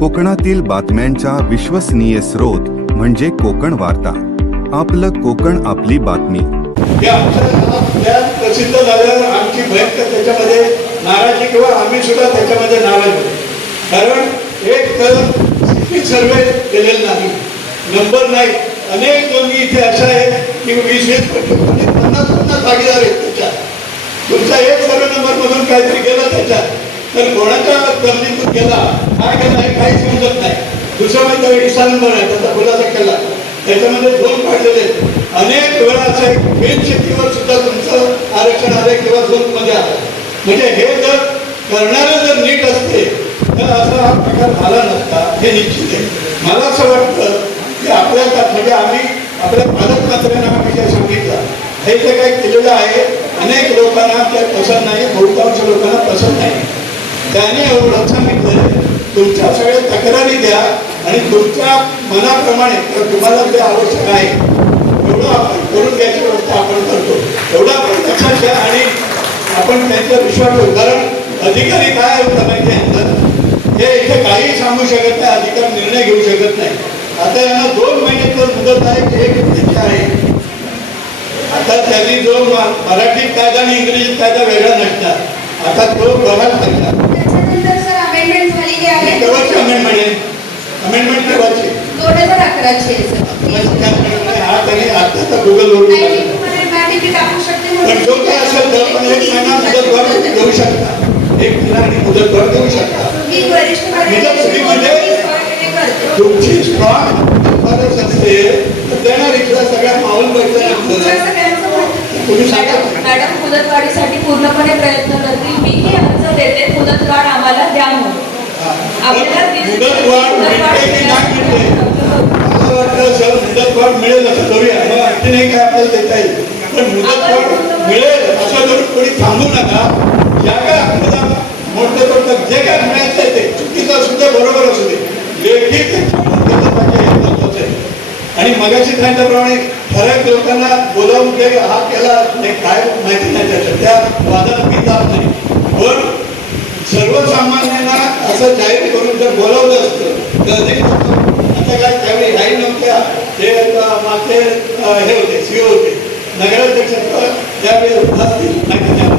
कोकणातील बातम्यांचा विश्वसनीय स्रोत म्हणजे कोकण वार्ता. आपलं कोकण आपली बातमी. प्रसिद्ध झाल्यावर आमची भयंकर त्याच्यामध्ये नाराजी किंवा आम्ही सुद्धा त्याच्यामध्ये नाराज होतो. कारण एक तर सर्वे केलेला नाही नंबर नाही. अनेक दोन्ही इथे अशा आहेत की वीस वीस पन्नास पन्नास भागीदार आहेत त्याच्यात. तुमचा एक सर्वे नंबर मधून काहीतरी गेला त्याच्यात. तर कोणाच्या गर्दीतून गेला काय गेला हे काही समजत नाही. दुसरं माहिती इसा नंबर आहे त्याचा खुलासा केला. त्याच्यामध्ये झोन पाडलेले आहेत. अनेक वेळा असं आहे मेन शेतीवर सुद्धा तुमचं आरक्षण आलं किंवा झोनमध्ये आलं म्हणजे हे जर करणारं जर नीट असते तर असा हा प्रकार झाला नसता हे निश्चित आहे. मला असं वाटतं की आपल्या म्हणजे आम्ही आपल्या पालकमंत्र्यांना आम्ही विषय सांगितला. हे जे काही केलेलं आहे अनेक लोकांना ते पसंत नाही बहुतांश लोकांना पसंत नाही. त्याने एवढं सांगितलं. तुमच्या सगळ्या तक्रारी द्या आणि तुमच्या मनाप्रमाणे तर तुम्हाला ते आवश्यक आहे. एवढं आपण करून घ्यायची व्यवस्था आपण करतो. एवढं आपण लक्षात घ्या आणि आपण त्यांचा विश्वास ठेवू कारण अधिकारी काय होतं माहिती आहे यांचं? हे इथे काही सांगू शकत नाही अधिकार निर्णय घेऊ शकत नाही. आता यांना दोन महिन्यात मुदत आहे की एक महिन्याची आहे? आता त्यांनी जो म- मराठी कायदा आणि इंग्रजी कायदा वेगळा नसणार आता तो बघायला लागला पण जो काय असेल तर पण एक महिना मुदतवाढ देऊ शकता. एक महिना मुदतवाढ देऊ शकता. मी वरिष्ठ मुदत फ्री म्हणजे करते. तुमची स्ट्रॉंग शिफारस असते देणार इथल्या सगळ्या माहोल बैठक. तुम्ही सांगा. मॅडम मुदतवाढीसाठी पूर्णपणे प्रयत्न करतील मीही अर्ज देते मुदतवाढ आम्हाला द्या म्हणून आपल्याला वीस- मुदतवाढ मुदतवाढ मिळते की नाही मिळते मला वाटतं सर मुदतवाढ मिळेल असं करूया मग आणखी नाही काय आपल्याला देता येईल पण मुदतवाढ मिळेल असं करून कोणी थांबू नका ज्या काय आपल्याला मोठं करतात जे काय मिळायचं आहे ते चुकीचं असू दे बरोबर असू दे लेखी केलं पाहिजे हे महत्वाचं आहे आणि मगाशी सांगितल्याप्रमाणे ठराविक लोकांना बोलावून ते हा केला नाही काय माहिती नाही त्याच्यात. त्या वादात मी जात नाही. पण सर्वसामान्यांना असं जाहीर करून जर बोलावलं असतं तर अधिक आता काय त्यावेळी राही नव्हत्या ते माझे मागचे हे होते सीओ होते. नगराध्यक्ष त्यावेळी असतील